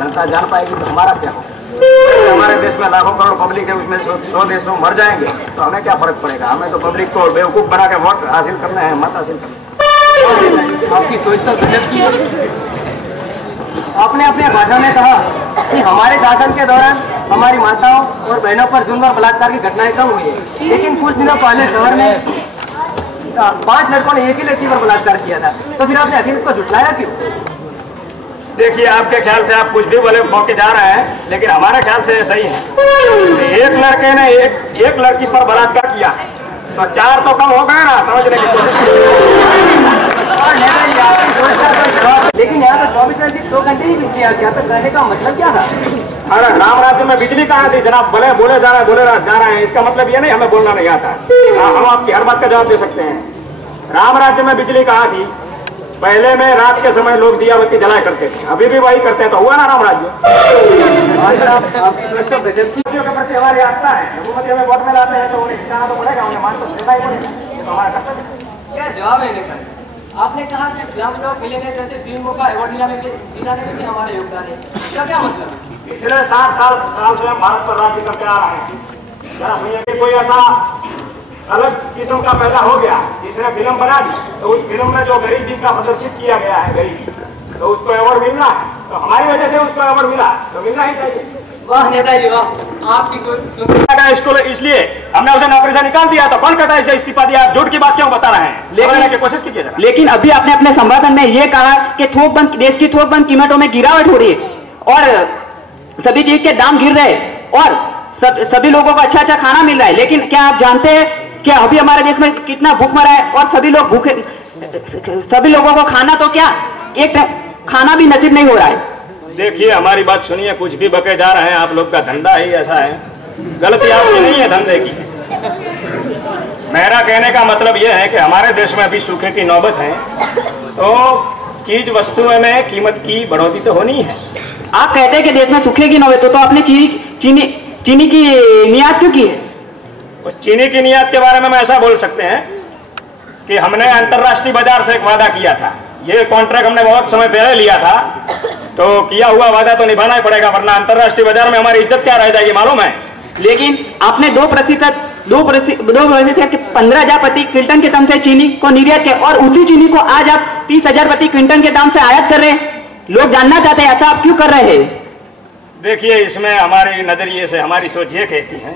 जनता जान पाएगी तो हमारा क्या होगा। हमारे देश में लाखों करोड़ पब्लिक है, उसमें 100 देशों मर जाएंगे तो हमें क्या फर्क पड़ेगा। हमें तो पब्लिक को बेवकूफ़ बना के वोट हासिल करना है, मत हासिल करना। आपकी सोच तो गजब की है। आपने अपने भाषण में कहा कि हमारे शासन के दौरान हमारी माताओं और बहनों पर जुल्म और बलात्कार की घटनाएं कम हुई है, लेकिन कुछ दिनों पहले शहर में 5 लड़कों ने एक ही लड़की पर बलात्कार किया था, तो फिर आपने हकीकत को झुठलाया क्यों? देखिए, आपके ख्याल से आप कुछ भी बोले मौके जा रहे हैं, लेकिन हमारे ख्याल से सही है। एक लड़के ने एक लड़की पर बलात्कार किया तो 4 तो कम हो गए ना, समझने की कोशिश कीजिए। लेकिन यहाँ तो 24 घंटे ही बिजली आ गया, तो कहने का मतलब क्या था? अरे राम राज्य में बिजली कहाँ थी जनाब? बोले जा रहे हैं, इसका मतलब ये नहीं हमें बोलना नहीं आता। हम आपकी हर बात का जवाब दे सकते हैं। राम राज्य में बिजली कहाँ थी? पहले में रात के समय लोग दिया बत्ती जलाया करते थे, अभी भी वही करते हैं, तो हुआ ना राम राज्य। के प्रति हमारी आस्था है, हुकूमत हमें वोट में लाते हैं तो उन्हें सिखाना तो पड़ेगा, उन्हें मान तो देना ही पड़ेगा, ये तो हमारा कर्तव्य है। क्या जवाब है लेकर? आपने कहा कि हम लोग मिलेंगे जैसे फिल्मों का अवार्ड दिलाने में भी हमारा योगदान है, इसका क्या मतलब है? पिछले 7 साल से हम भारत पर राज्य करते आ रहे हैं। जरा भैया कि कोई ऐसा अलग किस्म का पैदा हो गया जिसने फिल्म बना दी, तो उस फिल्म में जो गरीबी का प्रदर्शित किया गया है, गरीबी, तो उसको अवार्ड मिलना है, तो हमारी वजह से उसको अवार्ड मिला तो मिलना ही चाहिए। वाह नेताजी वाह, आपकी सोच। इसलिए हमने उसे नौकरी से निकाल दिया, तो कौन कहता है इसे इस्तीफा दिया? झूठ की बात क्यों बता रहे हैं? लेकिन कोशिश कीजिए। लेकिन अभी आपने अपने संभाषण में ये कहा कि देश की थोक बंद कीमतों में गिरावट हो रही है और सभी चीज के दाम गिर रहे और सभी लोगों को अच्छा खाना मिल रहा है, लेकिन क्या आप जानते हैं कि अभी हमारे देश में कितना भूख मरा है और सभी लोगों को खाना तो क्या एक खाना भी नसीब नहीं हो रहा है। देखिए, हमारी बात सुनिए, कुछ भी बके जा रहे हैं, आप लोग का धंधा ही ऐसा है, गलती आपकी नहीं है धंधे की। मेरा कहने का मतलब यह है कि हमारे देश में अभी सूखे की नौबत है, तो चीज वस्तुओं में कीमत की बढ़ोतरी तो होनी है। आप कहते हैं कि देश में सूखे की नौबत, तो आपने चीनी की निर्यात क्यों की है? चीनी की निर्यात के बारे में हम ऐसा बोल सकते हैं कि हमने अंतर्राष्ट्रीय बाजार से एक वादा किया था। ये कॉन्ट्रैक्ट हमने बहुत समय पहले लिया था, तो किया हुआ वादा तो निभाना ही पड़ेगा, वरना अंतर्राष्ट्रीय बाजार में हमारी इज्जत क्या रह जाएगी मालूम है। लेकिन आपने 2% 15,000 प्रति क्विंटल के दाम से चीनी को निर्यात किया और उसी चीनी को आज आप 30,000 प्रति क्विंटल के दाम से आयात कर रहे हैं। लोग जानना चाहते हैं ऐसा आप क्यों कर रहे हैं? देखिए, इसमें हमारे नजरिए से हमारी सोच ये कहती है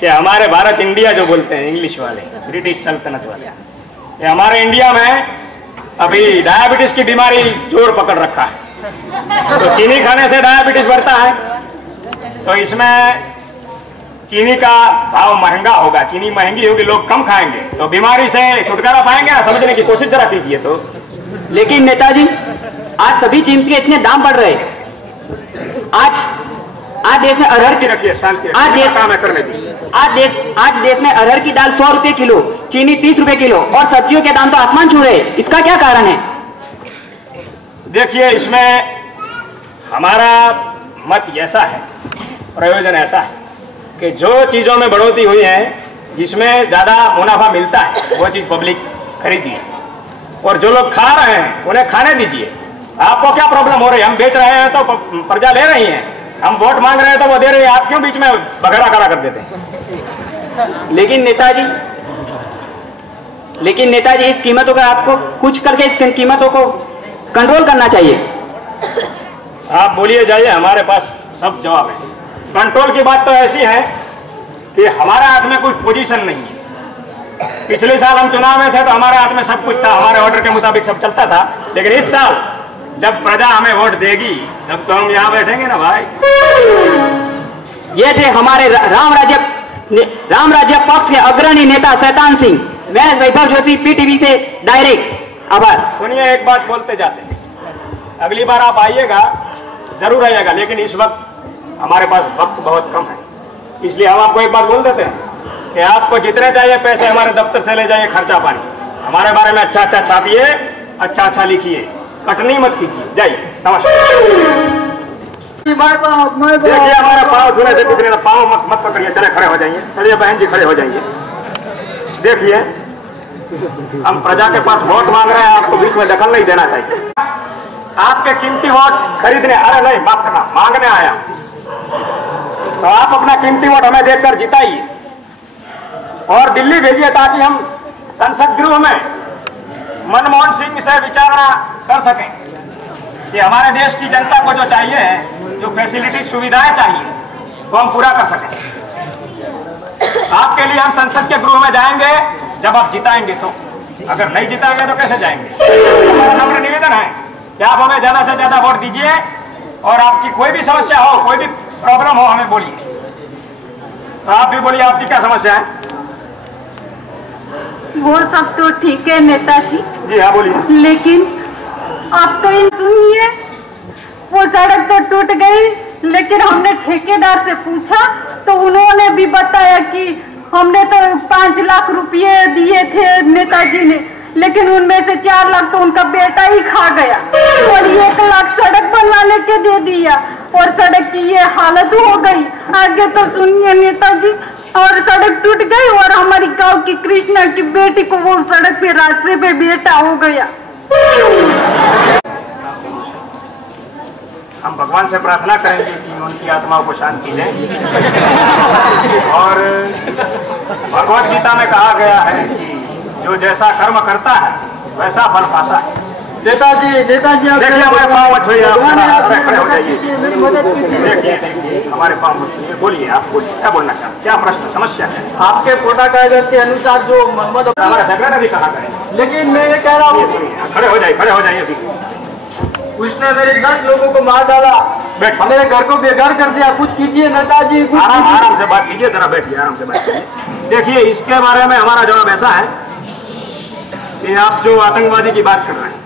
कि हमारे भारत इंडिया जो बोलते हैं इंग्लिश वाले, ब्रिटिश सल्तनत वाले, ये हमारे इंडिया में अभी डायबिटीज की बीमारी जोर पकड़ रखा है, तो चीनी खाने से डायबिटीज बढ़ता है, तो इसमें चीनी का भाव महंगा होगा, चीनी महंगी होगी, लोग कम खाएंगे, तो बीमारी से छुटकारा पाएंगे ना, समझने की कोशिश जरा कीजिए तो। लेकिन नेताजी, आज सभी चीज के इतने दाम बढ़ रहे हैं। आज देश में अरहर की रखिए, शांति आज देश में अरहर की दाल 100 रुपए किलो, चीनी 30 रुपए किलो और सब्जियों के दाम तो आसमान छू रहे हैं। इसका क्या कारण है? देखिए, इसमें हमारा मत ऐसा है, प्रयोजन ऐसा है कि जो चीजों में बढ़ोतरी हुई है, जिसमें ज्यादा मुनाफा मिलता है, वो चीज पब्लिक खरीदिए, और जो लोग खा रहे हैं उन्हें खाने दीजिए। आपको क्या प्रॉब्लम हो रही है? हम बेच रहे हैं तो प्रजा ले रही है, हम वोट मांग रहे हैं तो वो दे रही है, आप क्यों बीच में बघड़ा खड़ा कर देते हैं? लेकिन नेताजी इस कीमतों का आपको कुछ करके इस कीमतों को कंट्रोल करना चाहिए। आप बोलिए जाइए, हमारे पास सब जवाब है। कंट्रोल की बात तो ऐसी है कि हमारे हाथ में कुछ पोजीशन नहीं है। पिछले साल हम चुनाव में थे तो हमारे हाथ में सब कुछ था, हमारे ऑर्डर के मुताबिक सब चलता था, लेकिन इस साल जब प्रजा हमें वोट देगी तब तो हम यहाँ बैठेंगे ना भाई। ये थे हमारे राम राज्य पक्ष के अग्रणी नेता शैतान सिंह। मैं वैभव जोशी, पीटीवी से डायरेक्ट। आभार। सुनिए, एक बात बोलते जाते हैं, अगली बार आप आइएगा, जरूर आइएगा, लेकिन इस वक्त हमारे पास वक्त बहुत कम है, इसलिए हम आपको एक बात बोल देते हैं कि आपको जितने चाहिए पैसे हमारे दफ्तर से ले जाइए, खर्चा पानी हमारे बारे में अच्छा अच्छा छापिए, अच्छा अच्छा लिखिए, कटनी मत कीजिए। जाइए, नमस्कार। देखिए, हमारा पाँव छूने से कुछ नहीं, पाँव मत पकड़िए, चले खड़े हो जाइए। चलिए बहन जी, खड़े हो जाइए। देखिए, हम प्रजा के पास वोट मांग रहे हैं, आपको बीच में दखल नहीं देना चाहिए। आपके कीमती वोट खरीदने, अरे नहीं, माफ करना, मांगने आया हूं। तो आप अपना कीमती वोट हमें देकर जिताइए और दिल्ली भेजिए ताकि हम संसद गृह में मनमोहन सिंह से विचारणा कर सकें कि हमारे देश की जनता को जो चाहिए है, जो फैसिलिटी सुविधाएं चाहिए, वो हम पूरा कर सकें। आपके लिए हम संसद के गृह में जाएंगे जब आप जिताएंगे तो, अगर नहीं जिताएंगे तो कैसे जाएंगे। हमारा नम्र निवेदन है कि आप हमें ज्यादा से ज्यादा वोट दीजिए और आपकी कोई भी समस्या हो, कोई भी प्रॉब्लम हो, हमें बोलिए। तो आप भी बोलिए, आपकी क्या समस्या है? वो सब तो ठीक है नेताजी। जी हाँ बोलिए। लेकिन अब तो इन सुनिए, वो सड़क तो टूट गई, लेकिन हमने ठेकेदार से पूछा तो उन्होंने भी बताया कि हमने तो 5 लाख रुपए दिए थे नेताजी ने, लेकिन उनमें से 4 लाख तो उनका बेटा ही खा गया और 1 लाख सड़क बनवाने के दे दिया और सड़क की ये हालत हो गई। आगे तो सुनिए नेताजी, और सड़क टूट गई और हमारी गांव की कृष्णा की बेटी को वो सड़क पे रास्ते पे बेटा हो गया। हम भगवान से प्रार्थना करेंगे कि उनकी आत्माओं को शांति दें। और भगवद गीता में कहा गया है कि जो जैसा कर्म करता है वैसा फल पाता है। नेताजी देखिए, हमारे पाँव मत छुइए, खड़े हो जाइए। देखिए हमारे पाँव मत छुइए। बोलिए, आप बोलिए, क्या बोलना चाहते, क्या प्रश्न समस्या है? आपके कोटा कायदे के अनुसार जो मोहम्मद हमारा सेक्रेटरी कहा करें, लेकिन मैं ये कह रहा हूँ, खड़े हो जाइए अभी। उसने मेरे 10 लोगों को मार डाला, मेरे घर को बेघर कर दिया। कुछ कीजिए नेताजी, कुछ आराम से बात कीजिए, जरा बैठिए, आराम से बात कीजिए। देखिए, इसके बारे में हमारा जवाब ऐसा है कि आप जो आतंकवादी की बात कर रहे हैं,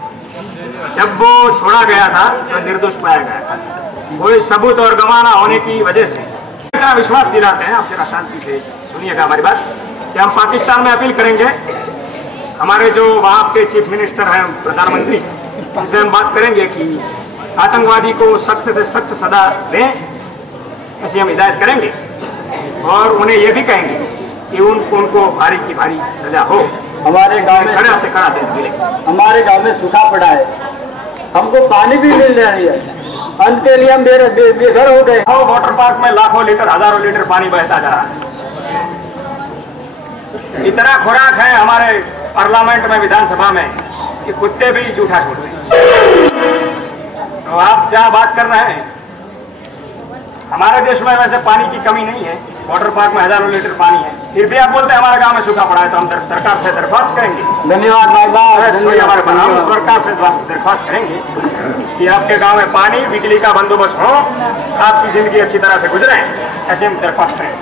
जब वो छोड़ा गया था तो निर्दोष पाया गया था। कोई सबूत और गवाह होने की वजह से इतना विश्वास दिलाते हैं। आप जरा शांति से सुनिएगा हमारी बात कि हम पाकिस्तान में अपील करेंगे। हमारे जो वहाँ के चीफ मिनिस्टर हैं, प्रधानमंत्री, उनसे हम बात करेंगे कि आतंकवादी को सख्त से सख्त सजा दें, ऐसी हम हिदायत करेंगे। और उन्हें ये भी कहेंगे कि उनको भारी की भारी सजा हो। हमारे गांव में कड़ा से कड़ा दे। हमारे गांव में सूखा पड़ा है, हमको पानी भी मिल रही है, अंत के लिए हम बेघर हो गए। वाटर पार्क में लाखों लीटर, हजारों लीटर पानी बहता जा रहा है। इतना खुराक है हमारे पार्लियामेंट में, विधानसभा में, कि कुत्ते भी जूठा छोड़ते हैं। तो आप क्या बात कर रहे हैं? हमारे देश में वैसे पानी की कमी नहीं है, वाटर पार्क में हजारों लीटर पानी है, फिर भी आप बोलते हैं हमारे गांव में सूखा पड़ा है। तो हम सरकार से दरख्वास्त करेंगे। धन्यवाद भाई हमारे हम सरकार से दरख्वास्त करेंगे कि आपके गांव में पानी, बिजली का बंदोबस्त हो, आपकी जिंदगी अच्छी तरह से गुजरे, ऐसे हम दरख्वास्त करेंगे।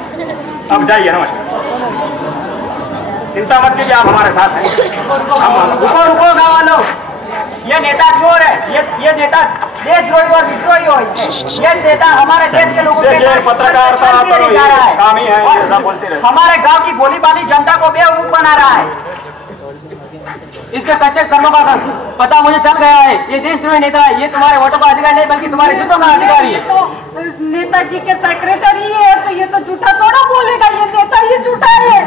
अब जाइए, नमस्कार। चिंता मत कीजिए, आप हमारे साथ हैं। रुको गाँव वालों, ये नेता चोर है, ये नेता देशद्रोही और विद्रोही हो। ये नेता हमारे देश के लोगों के पत्रकारिता काम ही है, ऐसा बोलते रहे। हमारे गांव की भोली भाली जनता को बेवकूफ बना रहा है। इसके कच्चे कर्मों का पता मुझे चल गया है। ये देशद्रोही नेता है, ये तुम्हारे वोटों का अधिकार नहीं बल्कि तुम्हारे जूतों का अधिकारी है। तो नेताजी के सेक्रेटरी है तो ये तो झूठा थोड़ा बोलेगा, ये नेता ये झूठा है।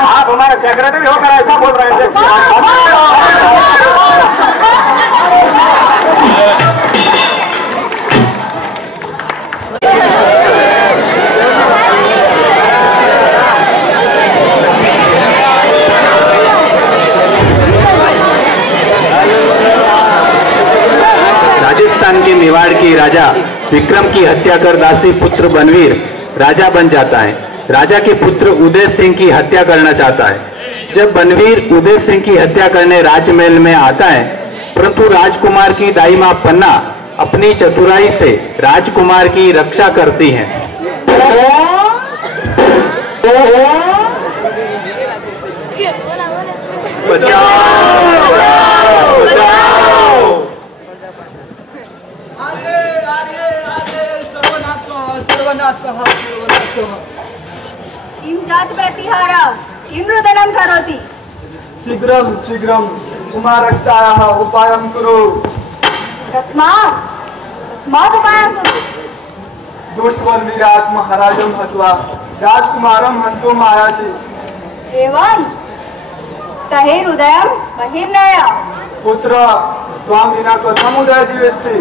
आप हमारे सेक्रेटरी होकर ऐसा बोल रहे हैं? राजस्थान के मेवाड़ के राजा विक्रम की हत्या कर दासी पुत्र बनवीर राजा बन जाता है। राजा के पुत्र उदय सिंह की हत्या करना चाहता है। जब बनवीर उदय सिंह की हत्या करने राजमहल में आता है, परंतु राजकुमार की दाई मां पन्ना अपनी चतुराई से राजकुमार की रक्षा करती है। जात प्रतिहारः किं रुदनं करोति? शीघ्रं शीघ्रं कुमारक्षायाः उपायं कुरु। कस्मात् उपायं कुरु? दुष्टबलवीरात् महाराजं हत्वा राजकुमारं हन्तुम् आयाति। एवं तर्हि हृदयं बहिर्नय। पुत्र त्वां विना कथम् उदयति अस्ति?